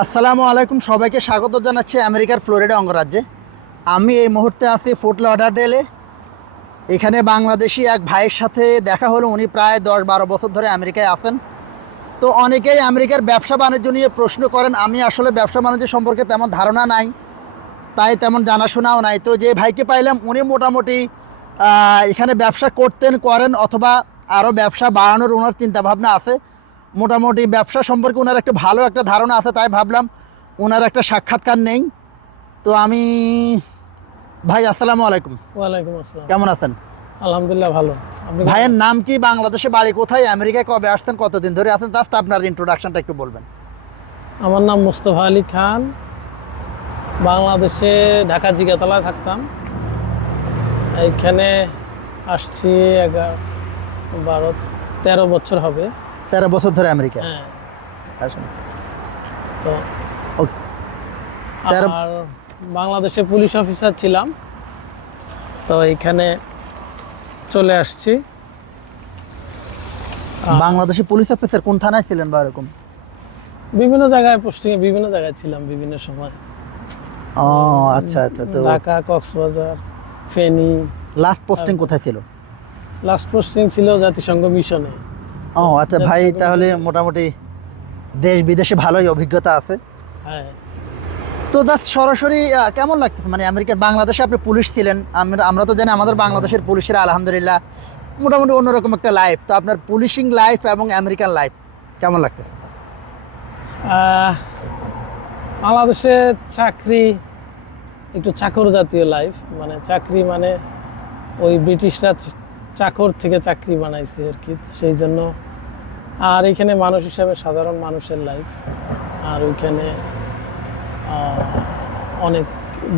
আসসালামু আলাইকুম, সবাইকে স্বাগত জানাচ্ছি আমেরিকার ফ্লোরিডা অঙ্গরাজ্যে। আমি এই মুহূর্তে আছি ফুট লডারডেলে এখানে বাংলাদেশি এক ভাইয়ের সাথে দেখা হলো, উনি প্রায় দশ বারো বছর ধরে আমেরিকায় আছেন। তো অনেকেই আমেরিকার ব্যবসা বাণিজ্য নিয়ে প্রশ্ন করেন, আমি আসলে ব্যবসা বাণিজ্য সম্পর্কে তেমন ধারণা নাই, তাই তেমন জানাশোনাও নাই। তো যে ভাইকে পাইলাম, উনি মোটামুটি এখানে ব্যবসা করতেন, করেন, অথবা আরও ব্যবসা বাড়ানোর ওনার চিন্তাভাবনা আছে। মোটামুটি ব্যবসা সম্পর্কে ওনার একটা ভালো একটা ধারণা আছে তাই ভাবলাম ওনার একটা সাক্ষাৎকার নেই। তো আমি ভাই আসসালামু আলাইকুম। ওয়ালাইকুম আসসালাম। কেমন আছেন? আলহামদুলিল্লাহ ভালো। ভাইয়ের নাম কি? বাংলাদেশে বাড়ি কোথায়? আমেরিকায় কবে আসছেন? কতদিন ধরে আছেন? জাস্ট আপনার ইন্ট্রোডাকশনটা একটু বলবেন। আমার নাম মুস্তফা আলী খান। বাংলাদেশে ঢাকা জিগাতলায় থাকতাম। এইখানে আসছি এগারো বারো তেরো বছর হবে। তেরো বছর ধরে আমেরিকা। হ্যাঁ। তো আর বাংলাদেশে পুলিশ অফিসার ছিলাম। তো এখানে চলে আসছি। বাংলাদেশে পুলিশ অফিসার কোন থানায় ছিলেন বা এরকম? বিভিন্ন জায়গায় পোস্টিংয়ে বিভিন্ন জায়গায় ছিলাম বিভিন্ন সময়। ও আচ্ছা আচ্ছা তো ঢাকা কক্সবাজার ফেনী। লাস্ট পোস্টিং কোথায় ছিল? লাস্ট পোস্টিং ছিল জাতিসংঘ মিশনে ও আচ্ছা ভাই তাহলে মোটামুটি দেশ বিদেশে ভালোই অভিজ্ঞতা আছে। হ্যাঁ। তো জাস্ট সরাসরি কেমন লাগতেছে? মানে আমেরিকার বাংলাদেশে আপনি পুলিশ ছিলেন আমরা আমরা তো জানি আমাদের বাংলাদেশের পুলিশের আলহামদুলিল্লাহ মোটামুটি অন্যরকম একটা লাইফ তো আপনার পুলিশিং লাইফ এবং আমেরিকান লাইফ কেমন লাগতেছে? আহ, বাংলাদেশে চাকরি একটু চাকর জাতীয় লাইফ মানে চাকরি মানে ওই ব্রিটিশরা চাকর থেকে চাকরি বানাইছে আর কি সেই জন্য। আর এখানে মানুষ হিসাবে সাধারণ মানুষের লাইফ আর ওইখানে অনেক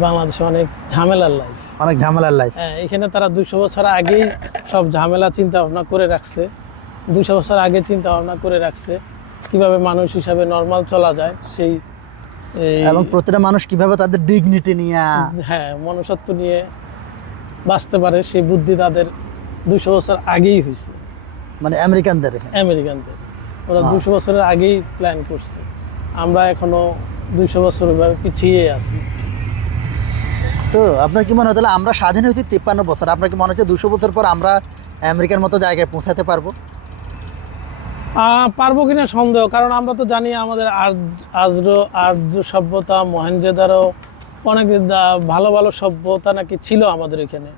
বাংলাদেশে অনেক ঝামেলার লাইফ অনেক ঝামেলার লাইফ হ্যাঁ এখানে তারা দুশো বছর আগেই সব ঝামেলা চিন্তা ভাবনা করে রাখছে। দুশো বছর আগে চিন্তা ভাবনা করে রাখছে কীভাবে মানুষ হিসাবে নর্মাল চলা যায় সেই এবং প্রতিটা মানুষ কীভাবে তাদের ডিগনিটি নিয়ে হ্যাঁ মনুষ্যত্ব নিয়ে বাঁচতে পারে সেই বুদ্ধি তাদের দুশো বছর আগেই হয়েছে মানে আমেরিকানদের আমেরিকানদের। ওরা দুশো বছরের আগেই প্ল্যান করছে। আমরা এখনও দুশো বছর পিছিয়ে আছি। তো আপনার কি মনে হয় তাহলে আমরা স্বাধীন হয়েছি তিপ্পান্ন বছর? আপনার কি মনে হচ্ছে দুশো বছর পর আমরা আমেরিকার মতো জায়গায় পৌঁছাতে পারব? পারব কিনা সন্দেহ কারণ আমরা তো জানি আমাদের আর্য- আর্য সভ্যতা মহেঞ্জোদারো অনেক ভালো ভালো সভ্যতা নাকি ছিল আমাদের এখানে।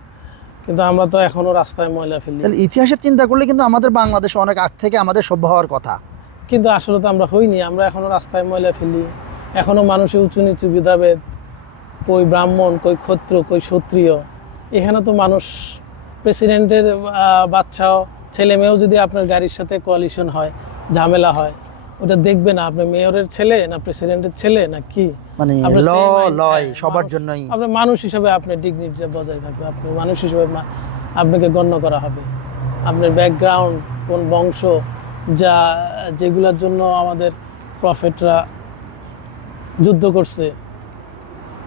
কিন্তু আমরা তো এখনও রাস্তায় ময়লা ফেলি। তাহলে ইতিহাসের চিন্তা করলে কিন্তু আমাদের বাংলাদেশ অনেক আগ থেকে আমাদের সভ্য হওয়ার কথা। কিন্তু আসলে তো আমরা হইনি আমরা এখনও রাস্তায় ময়লা ফেলি। এখনও মানুষের উঁচু নিচু বিধাভেদ কই ব্রাহ্মণ কই ক্ষত্র কই ক্ষত্রিয় এখানে তো মানুষ প্রেসিডেন্টের বাচ্চাও ছেলে মেয়েও যদি আপনার গাড়ির সাথে কোয়ালিশন হয় ঝামেলা হয় ওটা দেখবে না। আপনার মেয়রের ছেলে না প্রেসিডেন্টের ছেলে না কি? মানে ল লয় হ্যাঁ, সবার জন্যই। আপনার মানুষ হিসাবে আপনার ডিগনিটিটা বজায় থাকবে আপনি মানুষ হিসেবে আপনাকে গণ্য করা হবে। আপনার ব্যাকগ্রাউন্ড কোন বংশ যা যেগুলোর জন্য আমাদের প্রফেটরা যুদ্ধ করছে।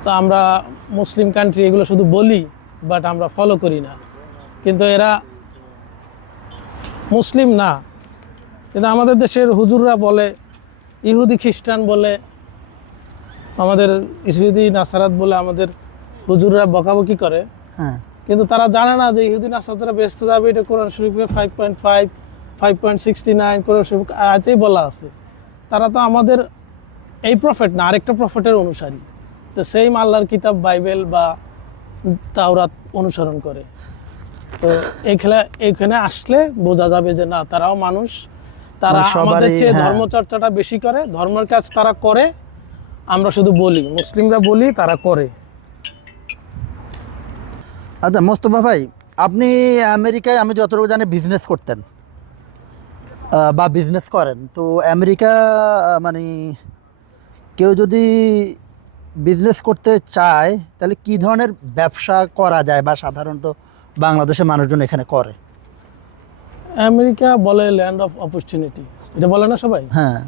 তা আমরা মুসলিম কান্ট্রি এগুলো শুধু বলি বাট আমরা ফলো করি না। কিন্তু এরা মুসলিম না। কিন্তু আমাদের দেশের হুজুররা বলে ইহুদি খ্রিস্টান বলে আমাদের ইহুদি নাসারাত বলে আমাদের হুজুররা বকাবকি করে। হ্যাঁ। কিন্তু তারা জানে না যে ইহুদি নাসারাতরা বেসতে যাবে। এটা কোরআন শরীফে five point five five point sixty nine Quran Sharif আয়াতেই বলা আছে। তারা তো আমাদের এই প্রফেট না আরেকটা প্রফেটের অনুসারী। তো সেম আল্লাহর কিতাব বাইবেল বা তাওরাত অনুসরণ করে। তো এইখানে এইখানে আসলে বোঝা যাবে যে না তারাও মানুষ। তারা মানে আমাদের চেয়ে হ্যাঁ। ধর্মচর্চাটা বেশি করে। ধর্মের কাজ তারা করে। আমরা শুধু বলি মুসলিমরা বলি তারা করে। আচ্ছা মোস্তফা ভাই আপনি আমেরিকায় আমি যতটুকু জানি বিজনেস করতেন বা বিজনেস করেন। তো আমেরিকা মানে কেউ যদি বিজনেস করতে চায় তাহলে কি ধরনের ব্যবসা করা যায়? বা সাধারণত বাংলাদেশের মানুষজন এখানে করে? আমেরিকা বলে ল্যান্ড অফ অপরচুনিটি এটা বলে না সবাই? হ্যাঁ।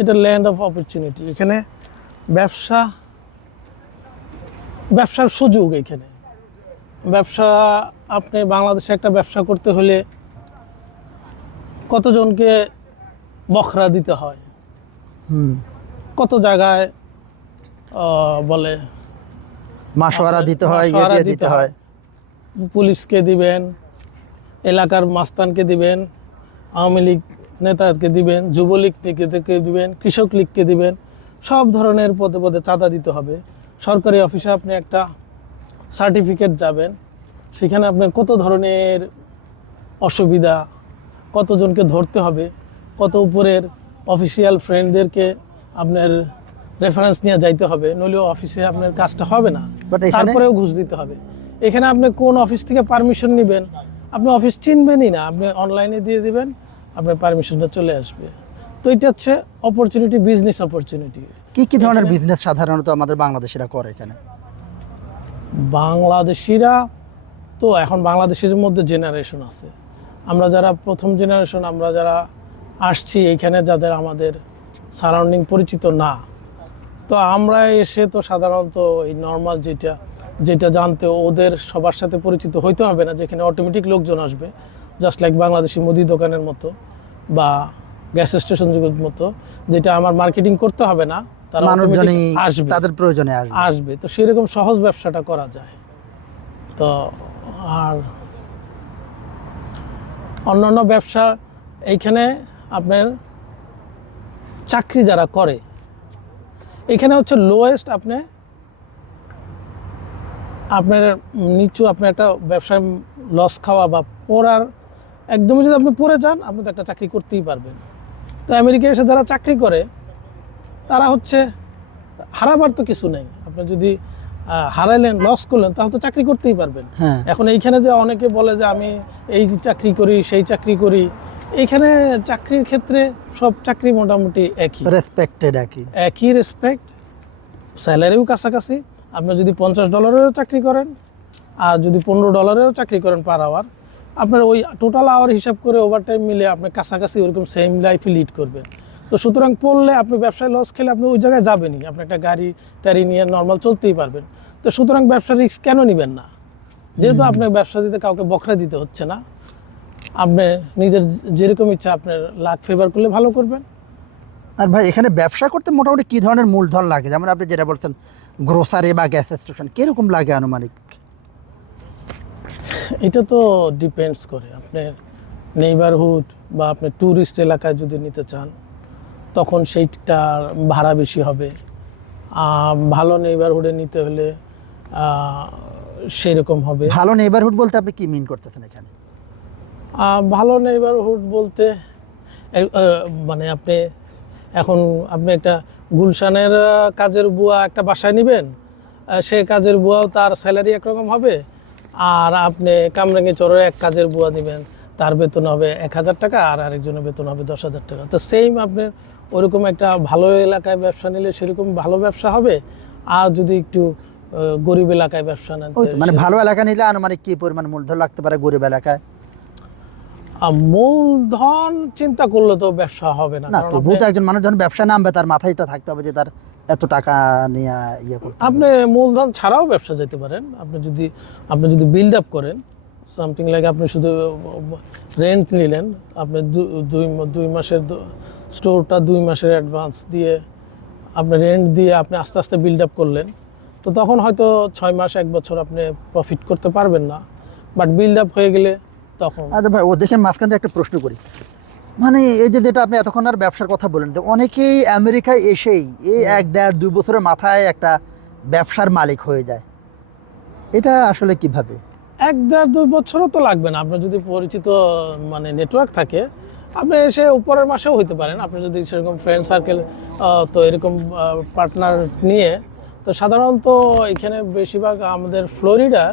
এটা ল্যান্ড অফ অপরচুনিটি এখানে ব্যবসা ব্যবসার সুযোগ এখানে। ব্যবসা আপনি বাংলাদেশে একটা ব্যবসা করতে হলে কতজনকে বখরা দিতে হয়? কত জায়গায় বলে? মাসোয়ারা দিতে হয় ইয়ে দিতে হয়। পুলিশকে দিবেন এলাকার মাস্তানকে দিবেন আওয়ামী লীগ নেতাকে দিবেন যুবলীগ থেকে দিবেন কৃষক লীগকে দিবেন। সব ধরনের পদে পদে চাঁদা দিতে হবে। সরকারি অফিসে আপনি একটা সার্টিফিকেট যাবেন। সেখানে আপনার কত ধরনের অসুবিধা কতজনকে ধরতে হবে কত উপরের অফিসিয়াল ফ্রেন্ডদেরকে আপনার রেফারেন্স নিয়ে যাইতে হবে নইলেও অফিসে আপনার কাজটা হবে না। তারপরেও ঘুষ দিতে হবে। এখানে আপনি কোন অফিস থেকে পারমিশন নেবেন? আপনি অফিস চিনবেনই না। আপনি অনলাইনে দিয়ে দিবেন আপনার পারমিশনটা চলে আসবে। তো এটা হচ্ছে অপরচুনিটি বিজনেস অপরচুনিটি কি কি ধরনের বিজনেস সাধারণত আমাদের বাংলাদেশিরা করে এখানে? বাংলাদেশিরা তো এখন বাংলাদেশের মধ্যে জেনারেশন আছে। আমরা যারা প্রথম জেনারেশন আমরা যারা আসছি এইখানে যাদের আমাদের সারাউন্ডিং পরিচিত না তো আমরা এসে তো সাধারণত এই নর্মাল যেটা যেটা জানতে ওদের সবার সাথে পরিচিত হইতে হবে না যেখানে অটোমেটিক লোকজন আসবে জাস্ট লাইক বাংলাদেশি মুদি দোকানের মতো বা গ্যাস স্টেশন যুগের মতো যেটা আমার মার্কেটিং করতে হবে না তারা মানুষজনই আসবে। তাদের প্রয়োজনে আসবে। আসবে। তো সেরকম সহজ ব্যবসাটা করা যায়। তো আর অন্যান্য ব্যবসা এইখানে আপনার চাকরি যারা করে এখানে হচ্ছে লোয়েস্ট আপনি আপনার নিচু আপনার একটা ব্যবসায় লস খাওয়া বা পড়ার একদমই যদি আপনি পড়ে যান আপনি তো একটা চাকরি করতেই পারবেন। তো আমেরিকা এসে যারা চাকরি করে তারা হচ্ছে হারাবার তো কিছু নেই। আপনি যদি হারাইলেন লস করলেন তাহলে তো চাকরি করতেই পারবেন। হ্যাঁ। এখন এইখানে যে অনেকে বলে যে আমি এই চাকরি করি সেই চাকরি করি এইখানে চাকরির ক্ষেত্রে সব চাকরি মোটামুটি একই। রেসপেক্টেড একই। একই রেসপেক্ট স্যালারিও কাছাকাছি। আপনি যদি পঞ্চাশ ডলারেরও চাকরি করেন আর যদি পনেরো ডলারেরও চাকরি করেন পার আওয়ার আপনার ওই টোটাল আওয়ার হিসাব করে ওভারটাইম মিলে আপনি কাছাকাছি ওরকম সেম লাইফে লিড করবেন। তো সুতরাং পড়লে আপনি ব্যবসায় লস খেলে আপনি ওই জায়গায় যাবেনই। আপনি একটা গাড়ি টাড়ি নিয়ে নর্মাল চলতেই পারবেন। তো সুতরাং ব্যবসা রিস্ক কেন নেবেন না? যেহেতু আপনার ব্যবসা দিতে কাউকে বকরা দিতে হচ্ছে না। আপনি নিজের যেরকম ইচ্ছা আপনার লাখ ফেভার করলে ভালো করবেন। আর ভাই এখানে ব্যবসা করতে মোটামুটি কী ধরনের মূলধন লাগে? যেমন আপনি যেটা বলছেন গ্রোসারি বা গ্যাস স্টেশন কীরকম লাগে আনুমানিক? এটা তো ডিপেন্ডস করে। আপনার নেইবারহুড বা আপনি ট্যুরিস্ট এলাকায় যদি নিতে চান তখন সেইটার ভাড়া বেশি হবে। ভালো নেইবারহুডে নিতে হলে সেরকম হবে। ভালো নেইবারহুড বলতে আপনি কি মিন করতেছেন এখানে? ভালো নেইবারহুড বলতে মানে আপনি এখন আপনি একটা গুলশানের কাজের বুয়া একটা বাসায় নেবেন সে কাজের বুয়াও তার স্যালারি একরকম হবে। আর আপনি কামরাঙ্গি চরের এক কাজের বুয়া নেবেন তার বেতন হবে এক হাজার টাকা আর আরেকজনের বেতন হবে দশ হাজার টাকা। তো সেম আপনার ওরকম একটা ভালো এলাকায় ব্যবসা নিলে সেরকম ভালো ব্যবসা হবে আর যদি একটু গরিব এলাকায় ব্যবসা নেন মানে ভালো এলাকা নিলে আনুমানিক কি পরিমাণ মূলধন লাগতে পারে গরিব এলাকায়? মূলধন চিন্তা করলে তো ব্যবসা হবে না তো একজন মানুষ যখন ব্যবসা নামবে তার মাথায় তো থাকতে হবে যে তার এত টাকা নিয়ে ইয়ে করতে আপনি মূলধন ছাড়াও ব্যবসা যেতে পারেন। আপনি যদি আপনি যদি বিল্ড আপ করেন সামথিং লাইক আপনি শুধু রেন্ট নিলেন আপনি দুই দুই মাসের স্টোরটা দুই মাসের অ্যাডভান্স দিয়ে আপনি রেন্ট দিয়ে আপনি আস্তে আস্তে বিল্ড আপ করলেন তো তখন হয়তো ছয় মাস এক বছর আপনি প্রফিট করতে পারবেন না। বাট বিল্ড আপ হয়ে গেলে তখন। আচ্ছা ভাই ও দেখে মাঝখান একটা প্রশ্ন করি। মানে এই যে যেটা আপনি এতক্ষণ আর ব্যবসার কথা বলেন তো অনেকেই আমেরিকায় এসেই এই এক দেড় দুই বছরের মাথায় একটা ব্যবসার মালিক হয়ে যায়। এটা আসলে কীভাবে? এক দেড় দুই বছরও তো লাগবে না। আপনার যদি পরিচিত মানে নেটওয়ার্ক থাকে আপনি এসে উপরের মাসেও হইতে পারেন। আপনি যদি সেরকম ফ্রেন্ড সার্কেল তো এরকম পার্টনার নিয়ে তো সাধারণত এখানে বেশিরভাগ আমাদের ফ্লোরিডার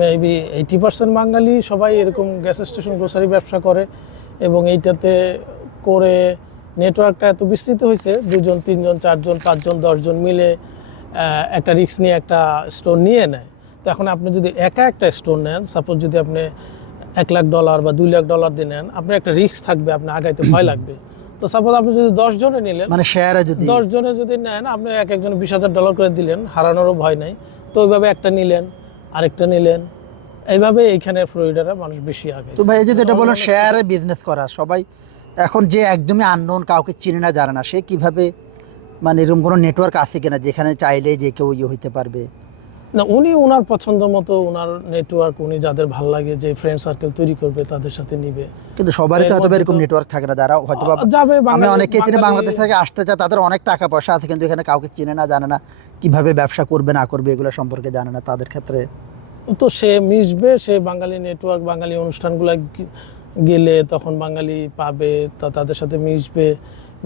মেবি এইটি পার্সেন্ট বাঙালি সবাই এরকম গ্যাস স্টেশন গ্রোসারি ব্যবসা করে এবং এইটাতে করে নেটওয়ার্কটা এত বিস্তৃত হয়েছে দুজন তিনজন চারজন পাঁচজন দশজন মিলে একটা রিস্ক নিয়ে একটা স্টোর নিয়ে নেয়। তো এখন আপনি যদি একা একটা স্টোর নেন সাপোজ যদি আপনি এক লাখ ডলার বা দুই লাখ ডলার দিয়ে নেন আপনার একটা রিস্ক থাকবে আপনি আগাইতে ভয় লাগবে। তো সাপোজ আপনি যদি দশ জনে নিলেন মানে শেয়ারে যদি দশ জনে যদি নেন আপনি এক একজন বিশ হাজার ডলার করে দিলেন হারানোরও ভয় নাই। তো ওইভাবে একটা নিলেন আরেকটা নিলেন। এইভাবে এইখানে ফ্লোরিডারে মানুষ বেশি আগে তো ভাই এই যে যেটা বলেন শেয়ারে বিজনেস করা সবাই এখন যে একদমই আননোন কাউকে চিনে না জানে না সে কীভাবে মানে এরকম কোনো নেটওয়ার্ক আছে কিনা যেখানে চাইলে যে কেউ ইয়ে হইতে পারবে। না উনি ওনার পছন্দ মতো ওনার নেটওয়ার্ক উনি যাদের ভালো লাগে যে ফ্রেন্ড সার্কেল তৈরি করবে তাদের সাথে নিবে। কিন্তু সবারই তো হয়তো এরকম নেটওয়ার্ক থাকে না যারা হয়তো যাবে আমি অনেকে চিনি বাংলাদেশ থেকে আসতে চায় তাদের অনেক টাকা পয়সা আছে কিন্তু এখানে কাউকে চিনে না জানে না কীভাবে ব্যবসা করবে না করবে এগুলো সম্পর্কে জানে না তাদের ক্ষেত্রে। তো সে মিশবে সে বাঙালি নেটওয়ার্ক বাঙালি অনুষ্ঠানগুলো গেলে তখন বাঙালি পাবে তা তাদের সাথে মিশবে।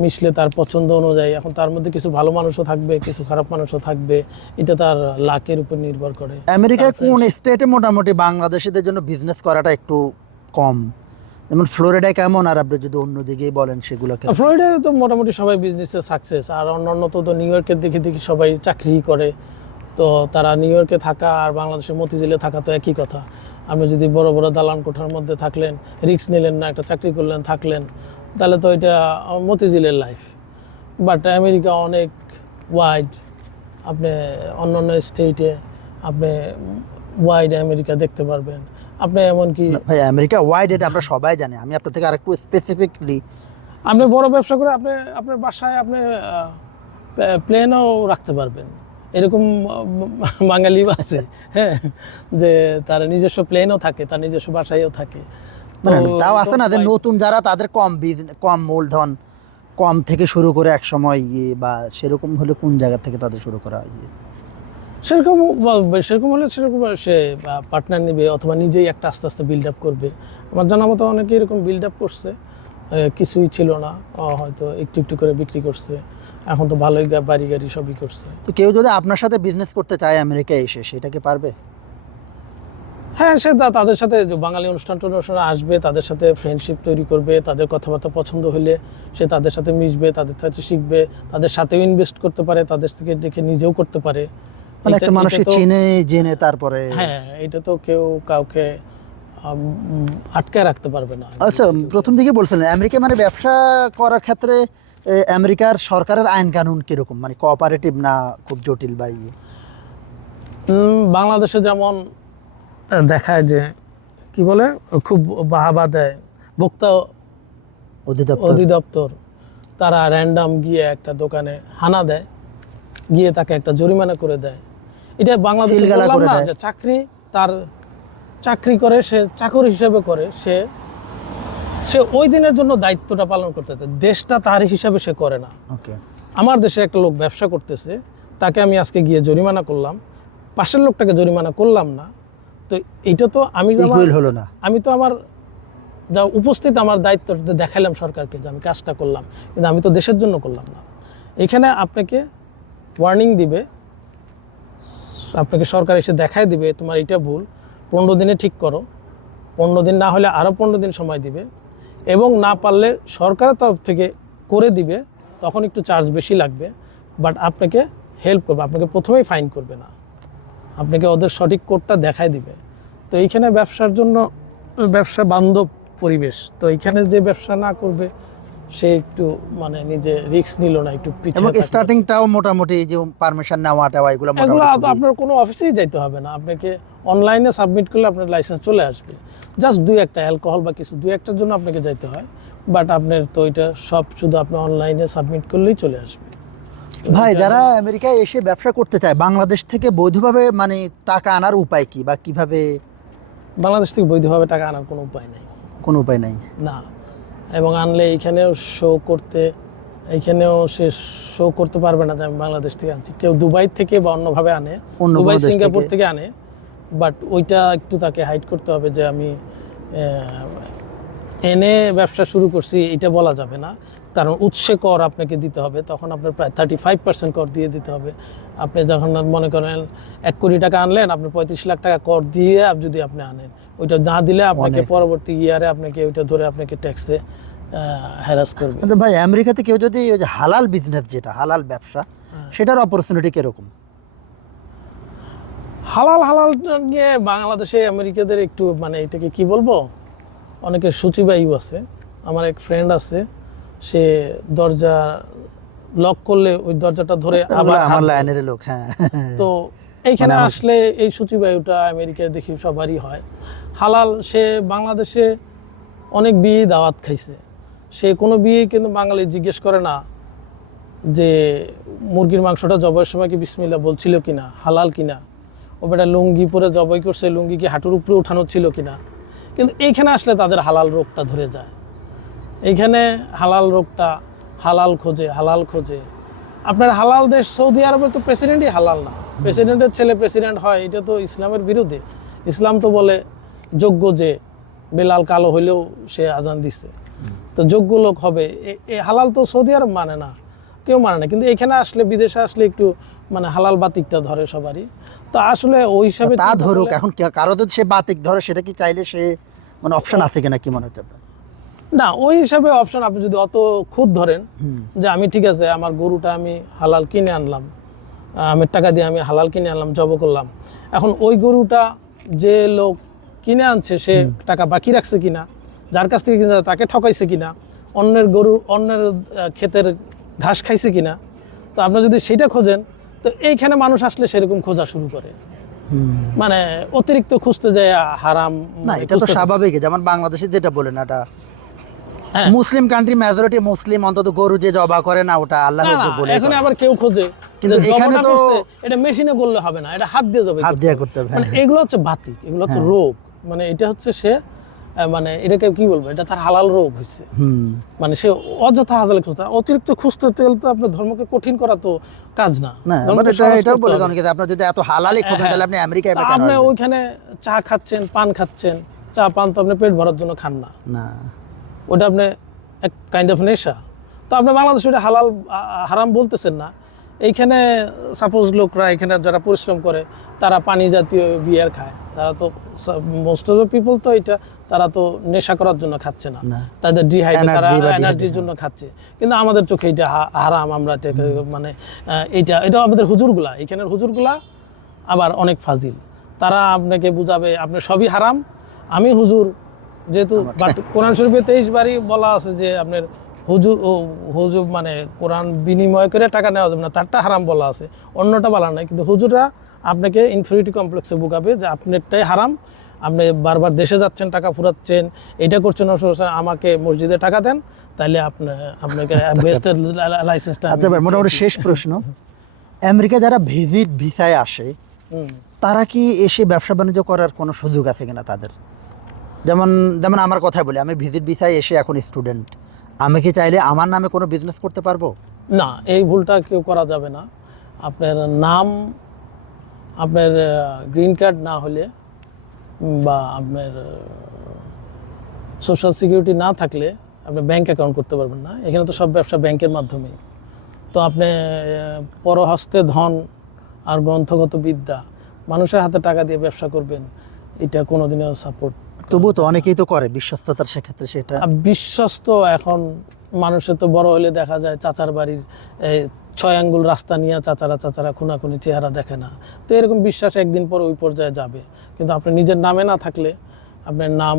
মিশলে তার পছন্দ অনুযায়ী। এখন তার মধ্যে কিছু ভালো মানুষও থাকবে কিছু খারাপ মানুষও থাকবে। এটা তার লাকের উপর নির্ভর করে। আমেরিকায় কোন স্টেটে মোটামুটি বাংলাদেশিদের জন্য বিজনেস করাটা একটু কম? যেমন ফ্লোরিডায় কেমন? আর আপনি যদি অন্যদিকেই বলেন সেগুলো কেমন? ফ্লোরিডায় তো মোটামুটি সবাই বিজনেসে সাকসেস আর অন্যান্য তো তো নিউ ইয়র্কের দেখে দেখি সবাই চাকরি করে। তো তারা নিউ ইয়র্কে থাকা আর বাংলাদেশের মতিঝিলে থাকা তো একই কথা। আপনি যদি বড় বড় দালান কোঠার মধ্যে থাকলেন রিস্ক নিলেন না একটা চাকরি করলেন থাকলেন তাহলে তো এটা মতিঝিলের লাইফ বাট আমেরিকা অনেক ওয়াইড আপনি অন্য অন্য স্টেটে আপনি ওয়াইড আমেরিকা দেখতে পারবেন। আপনি এমনকি ভাই আমেরিকা ওয়াইড এটা আমরা সবাই জানি। আমি আপনার থেকে আরেকটু স্পেসিফিকলি আপনি বড় ব্যবসা করে আপনি আপনার বাসায় আপনি প্লেনও রাখতে পারবেন। এরকম আহ, বাঙালি আছে হ্যাঁ যে তার নিজস্ব প্লেনও থাকে তার নিজস্ব বাসায়ও থাকে। তাও আছে না যে নতুন যারা তাদের কম বিজ- কম মূলধন কম থেকে শুরু করে এক সময় ইয়ে বা সেরকম হলে কোন জায়গা থেকে তাদের শুরু করা হয়? ইয়ে? সেরকম সেরকম হলে সেরকম সে পার্টনার নেবে অথবা নিজেই একটা আস্তে আস্তে বিল্ড আপ করবে। আমার জানা মতো অনেকে এরকম বিল্ড আপ করছে। কিছুই ছিল না। হয়তো একটু একটু করে বিক্রি করছে। এখন তো ভালোই বাড়ি গাড়ি সবই করছে। তো কেউ যদি আপনার সাথে বিজনেস করতে চায় আমেরিকায় এসে সেটা কি পারবে? হ্যাঁ সে তাদের সাথে যে বাঙালি অনুষ্ঠান টনুষ্ঠানে আসবে তাদের সাথে ফ্রেন্ডশিপ তৈরি করবে তাদের কথাবার্তা পছন্দ হলে সে তাদের সাথে মিশবে তাদের সাথে শিখবে তাদের সাথেও ইনভেস্ট করতে পারে তাদের থেকে দেখে নিজেও করতে পারে। মানে একটা মানুষকে চিনে জেনে তারপরে হ্যাঁ এটা তো কেউ কাউকে আটকে রাখতে পারবে না। আচ্ছা প্রথম দিকে বলছিলেন আমেরিকা মানে ব্যবসা করার ক্ষেত্রে আমেরিকার সরকারের আইন কানুন কীরকম? মানে কোঅপারেটিভ না খুব জটিল বা ইয়ে? বাংলাদেশে যেমন দেখায় যে কি বলে খুব বাহাবা দেয়। ভোক্তা অধিদপ্তর। তারা র্যান্ডাম গিয়ে একটা দোকানে হানা দেয় গিয়ে তাকে একটা জরিমানা করে দেয়। এটা বাংলাদেশে। যে চাকরি তার চাকরি করে সে চাকর হিসেবে করে সে সে ওই দিনের জন্য দায়িত্বটা পালন করতে দেশটা তার হিসাবে সে করে না। আমার দেশে একটা লোক ব্যবসা করতেছে তাকে আমি আজকে গিয়ে জরিমানা করলাম। পাশের লোকটাকে জরিমানা করলাম না। তো এইটা তো আমি হলো না। আমি তো আমার যা উপস্থিত আমার দায়িত্ব দেখালাম সরকারকে যে আমি কাজটা করলাম কিন্তু আমি তো দেশের জন্য করলাম না। এখানে আপনাকে ওয়ার্নিং দিবে আপনাকে সরকার এসে দেখায় দিবে তোমার এটা ভুল পনেরো দিনে ঠিক করো পনেরো দিন না হলে আরও পনেরো দিন সময় দিবে এবং না পারলে সরকারের তরফ থেকে করে দিবে তখন একটু চার্জ বেশি লাগবে বাট আপনাকে হেল্প করবে আপনাকে প্রথমেই ফাইন করবে না। আপনাকে ওদের সঠিক কোডটা দেখায় দিবে। তো এইখানে ব্যবসার জন্য ব্যবসা বান্ধব পরিবেশ। তো এইখানে যে ব্যবসা না করবে সে একটু মানে নিজে রিস্ক নিল না একটু পিছিয়ে। স্টার্টিংটাও মোটামুটি যে পারমিশন নেওয়া টেওয়া এগুলো এগুলো আপনার কোনো অফিসেই যাইতে হবে না। আপনাকে অনলাইনে সাবমিট করলে আপনার লাইসেন্স চলে আসবে। জাস্ট দুই একটা অ্যালকোহল বা কিছু দুই একটার জন্য আপনাকে যাইতে হয়। বাট আপনার তো এটা সব শুধু আপনি অনলাইনে সাবমিট করলেই চলে আসবে। ভাই যারা আমেরিকায় এসে ব্যবসা করতে চায় বাংলাদেশ থেকে বৈধভাবে মানে টাকা আনার উপায় কি বা কীভাবে? বাংলাদেশ থেকে বৈধভাবে টাকা আনার কোনো উপায় নেই। কোনো উপায় নাই? না। এবং আনলে এইখানেও শো করতে এইখানেও সে শো করতে পারবে না যে আমি বাংলাদেশ থেকে আনছি। কেউ দুবাই থেকে বা অন্যভাবে আনে দুবাই সিঙ্গাপুর থেকে। আনে বাট ওইটা একটু তাকে হাইড করতে হবে যে আমি এনে ব্যবসা শুরু করছি এটা বলা যাবে না। কারণ উৎসে কর আপনাকে দিতে হবে তখন আপনার প্রায় থার্টি ফাইভ পার্সেন্ট কর দিয়ে দিতে হবে। আপনি যখন মনে করেন এক কোটি টাকা আনলেন আপনি পঁয়ত্রিশ লাখ টাকা কর দিয়ে আপ- যদি আপনি আনেন ওইটা না দিলে আপনাকে পরবর্তী ইয়ারে আপনাকে ওইটা ধরে আপনাকে ট্যাক্সে হ্যারাস করবে। কিন্তু ভাই আমেরিকাতে কেউ যদি ওই যে হালাল বিজনেস যেটা হালাল ব্যবসা হ্যাঁ। সেটার অপরচুনিটি কীরকম? হালাল হালাল নিয়ে বাংলাদেশে আমেরিকাদের একটু মানে এটাকে কি বলব? অনেকে সূচিবায়ু আছে। আমার এক ফ্রেন্ড আছে সে দরজা লক করলে ওই দরজাটা ধরে আবার আমার লাইনের লোক হ্যাঁ। তো এইখানে মানে আসলে এই সূচিবায়ুটা আমেরিকায় দেখি সবারই হয়। হালাল সে বাংলাদেশে অনেক বিয়ে দাওয়াত খাইছে। সে কোনো বিয়ে কিন্তু বাঙালি জিজ্ঞেস করে না যে মুরগির মাংসটা জবাইয়ের সময় কি বিসমিল্লা বলছিল কিনা হালাল কিনা? ও বেটা লুঙ্গি পরে জবাই করছে লুঙ্গি কি হাঁটুর উপরে উঠানো ছিল কিনা? কিন্তু এইখানে আসলে তাদের হালাল রোগটা ধরে যায়। এইখানে হালাল রোগটা হালাল খোঁজে হালাল খোঁজে। আপনার হালাল দেশ সৌদি আরবের তো প্রেসিডেন্টই হালাল না। প্রেসিডেন্টের ছেলে প্রেসিডেন্ট হয় এটা তো ইসলামের বিরুদ্ধে ইসলাম তো বলে যোগ্য যে বেলাল কালো হইলেও সে আজান দিছে। তো যোগ্য লোক হবে। হালাল তো সৌদি আরব মানে না কেউ মানে না। কিন্তু এখানে আসলে বিদেশে আসলে একটু মানে হালাল বাতিকটা ধরে সবারই। তো আসলে ওই হিসাবে তা ধরুক এখন কারও যদি সে বাতিক ধরে সেটা কি চাইলে সে মানে অপশন আছে কিনা কি মনে হচ্ছে আপনার? না ওই হিসাবে অপশন আপনি যদি অত খুদ ধরেন যে আমি ঠিক আছে আমার গরুটা আমি হালাল কিনে আনলাম আমি টাকা দিয়ে আমি হালাল কিনে আনলাম জব করলাম এখন ওই গরুটা যে লোক কিনে আনছে সে টাকা বাকি রাখছে কিনা যার কাছ থেকে কিনে তাকে ঠকাইছে কিনা অন্যের গরু অন্যের ক্ষেতের ঘাস খাইছে কিনা তো আপনি যদি সেটা খোঁজেন তো এইখানে মানুষ আসলে সেরকম খোঁজা শুরু করে। মানে অতিরিক্ত খুঁজতে যায় হারাম না মানে এটা তো স্বাভাবিক যেমন বাংলাদেশে যেটা বলেন এটা। হ্যাঁ। মুসলিম কান্ট্রি মেজরিটি মুসলিম অন্তত গরু যে জবা করে না ওটা আল্লাহ না, না, বলে এখানে আবার কেউ খোঁজে। কিন্তু এখানে তো- এটা মেশিনে করলে হবে না এটা হাত দিয়ে যাবে হাত দিয়ে করতে হবে, মানে হ্যাঁ। এগুলো হচ্ছে বাতিক এগুলো হচ্ছে রোগ। মানে এটা হচ্ছে সে মানে এটাকে কি বলব এটা তার হালাল রোগ হয়েছে মানে সে অযথা হাজালে খুঁজতে অতিরিক্ত খুঁজতে গেলে তো আপনার ধর্মকে কঠিন করা তো কাজ না। এটাও বলে আপনার যদি এত হালালি খোঁজেন হ্যাঁ। তাহলে আপনি আমেরিকায় আপনি ওইখানে চা খাচ্ছেন পান খাচ্ছেন চা পান তো আপনি পেট ভরার জন্য খান না। না। ওটা আপনি এক কাইন্ড অফ নেশা। তো আপনি বাংলাদেশে ওটা হালাল হারাম বলতেছেন না। এইখানে সাপোজ লোকরা এখানে যারা পরিশ্রম করে তারা পানি জাতীয় বিয়ার খায়। তারা তো মোস্ট অফ দ্য পিপল তো এটা তারা তো নেশা করার জন্য খাচ্ছে না। তাদের ডিহাইড্রেট তারা এনার্জির জন্য খাচ্ছে। কিন্তু আমাদের চোখে এটা হারাম আমরা মানে এইটা এটা আমাদের হুজুরগুলা। এখানের হুজুরগুলা আবার অনেক ফাজিল। তারা আপনাকে বুঝাবে আপনি সবই হারাম। আমি হুজুর যেহেতু বাট কোরআন শরীফে তেইশ বারই বলা আছে যে আপনার হুজুর হুজু মানে কোরআন বিনিময় করে টাকা নেওয়া যাবে না তারটা হারাম বলা আছে। অন্যটা বলা নাই কিন্তু হুজুররা আপনাকে ইনফিনিটি কমপ্লেক্সে বুকাবে যে আপনারটাই হারাম আপনি বারবার দেশে যাচ্ছেন টাকা ফুরাচ্ছেন এটা করছেন আমাকে মসজিদে টাকা দেন তাহলে আপনি আপনাকে লাইসেন্সটা আচ্ছা ভাই মোটামুটি শেষ প্রশ্ন। আমেরিকা যারা ভিজিট ভিসায় আসে তারা কি এসে ব্যবসা বাণিজ্য করার কোনো সুযোগ আছে কিনা তাদের? যেমন যেমন আমার কথা বলি আমি ভিজিট ভিসায় এসে এখন স্টুডেন্ট আমি কি চাইলে আমার নামে কোনো বিজনেস করতে পারব? না, এই ভুলটা কেউ করা যাবে না। আপনার নাম, আপনার গ্রিন কার্ড না হলে বা আপনার সোশ্যাল সিকিউরিটি না থাকলে আপনি ব্যাংক অ্যাকাউন্ট করতে পারবেন না। এখানে তো সব ব্যবসা ব্যাংকের মাধ্যমেই। তো আপনি পরহস্তে ধন আর গ্রন্থগত বিদ্যা, মানুষের হাতে টাকা দিয়ে ব্যবসা করবেন, এটা কোনোদিনও সাপোর্ট তবুও তো অনেকেই তো করে বিশ্বস্ততার সেক্ষেত্রে সেটা। বিশ্বস্ত এখন মানুষের তো বড় হলে দেখা যায় চাচার বাড়ির ছয় আঙ্গুল রাস্তা নিয়ে চাচারা চাচারা খুনাখুনি চেহারা দেখে না। তো এরকম বিশ্বাস একদিন পর ওই পর্যায়ে যাবে। কিন্তু আপনি নিজের নামে না থাকলে আপনার নাম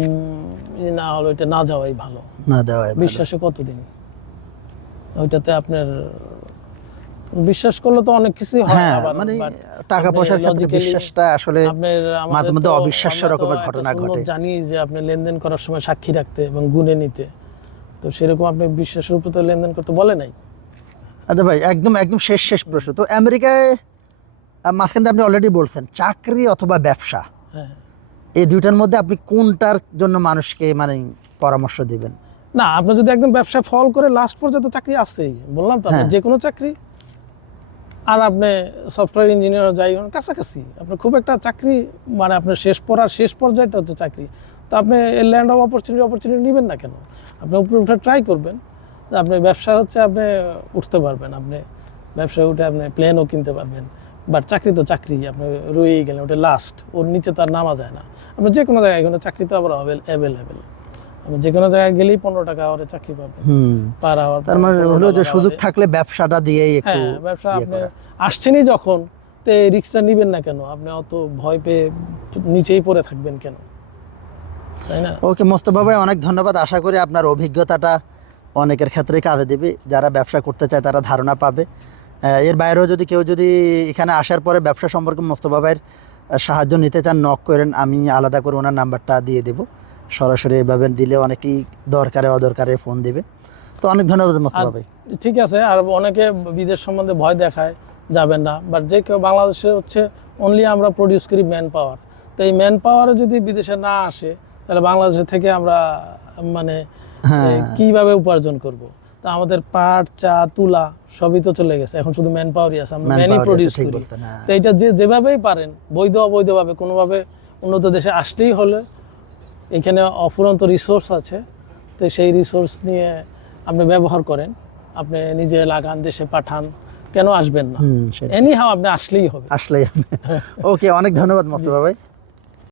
না হলে ওইটা না যাওয়াই ভালো। না দেওয়াই। বিশ্বাসে কতদিন? ওইটাতে আপনার বিশ্বাস করলে তো অনেক কিছুই হয় হ্যাঁ মানে টাকা পয়সার ক্ষেত্রে বিশ্বাসটা আসলে মাঝে মধ্যে অবিশ্বাস্য রকমের ঘটনা ঘটে। জানি যে আপনি লেনদেন করার সময় সাক্ষী রাখতে এবং গুনে নিতে। তো সেরকম আপনি বিশ্বাসের উপর তো লেনদেন করতে বলে নাই? আচ্ছা ভাই একদম একদম শেষ শেষ প্রশ্ন। তো আমেরিকায় মাঝখানে আপনি অলরেডি বলছেন চাকরি অথবা ব্যবসা। হ্যাঁ। এই দুইটার মধ্যে আপনি কোনটার জন্য মানুষকে মানে পরামর্শ দিবেন? না আপনি যদি একদম ব্যবসা ফল করে লাস্ট পর্যন্ত চাকরি আছেই বললাম তো হ্যাঁ। যে কোনো চাকরি আর আপনি সফটওয়্যার ইঞ্জিনিয়ার যাই হন কাছাকাছি। আপনার খুব একটা চাকরি মানে আপনার শেষ পড়ার শেষ পর্যায়টা হচ্ছে চাকরি। তো আপনি এর ল্যান্ড অফ অপরচুনিটি অপরচুনিটি নেবেন না কেন? আপনি উপরে উঠে ট্রাই করবেন। আপনি ব্যবসা হচ্ছে আপনি উঠতে পারবেন। আপনি ব্যবসায় উঠে আপনি প্লেনও কিনতে পারবেন। বাট চাকরি তো চাকরি, আপনি রয়েই গেলেন, ওটা লাস্ট ওর নিচে তো আর নামা যায় না। আপনি যে কোনো জায়গায় চাকরি তো আবার অ্যাভেলেবেল আপনি যে কোনো জায়গায় গেলেই পনেরো টাকা আওয়ারে চাকরি হুম। পার আওয়ার তার মানে হলো যে সুযোগ থাকলে ব্যবসাটা দিয়েই একটু হ্যাঁ ব্যবসা ইয়ে আপনি আসছেনই যখন তো রিক্সটা নিবেন না কেন? আপনি অত ভয় পেয়ে নিচেই পড়ে থাকবেন কেন? তাই না? ওকে মোস্তফা ভাই অনেক ধন্যবাদ। আশা করি আপনার অভিজ্ঞতাটা অনেকের ক্ষেত্রে কাজে দেবে। যারা ব্যবসা করতে চায় তারা ধারণা পাবে। এর বাইরেও যদি কেউ যদি এখানে আসার পরে ব্যবসা সম্পর্কে মোস্তফা ভাইয়ের সাহায্য নিতে চান নক করেন আমি আলাদা করে ওনার নাম্বারটা দিয়ে দেবো। সরাসরি এভাবে দিলে অনেকেই দরকারে অদরকারে ফোন দেবে। তো অনেক ধন্যবাদ মোস্তফা ভাই। ঠিক আছে আর অনেকে বিদেশ সম্বন্ধে ভয় দেখায় যাবেন না। বাট যে কেউ বাংলাদেশে হচ্ছে অনলি আমরা প্রডিউস করি ম্যান পাওয়ার তো এই ম্যান পাওয়ারে যদি বিদেশে না আসে তাহলে বাংলাদেশ থেকে আমরা মানে হ্যাঁ। কীভাবে উপার্জন করব? তো আমাদের পাট চা তুলা সবই তো চলে গেছে। এখন শুধু ম্যান পাওয়ারই আছে আমরা ম্যানই প্রডিউস করি। হ্যাঁ। তো এটা যে যেভাবেই পারেন বৈধ অবৈধভাবে কোনোভাবে উন্নত দেশে আসতেই হলে এখানে অফুরন্ত রিসোর্স আছে। তো সেই রিসোর্স নিয়ে আপনি ব্যবহার করেন। আপনি নিজে লাগান দেশে পাঠান কেন আসবেন না? এনি হাও আপনি আসলেই হবে। আসলেই ওকে অনেক ধন্যবাদ মোস্তফা ভাই।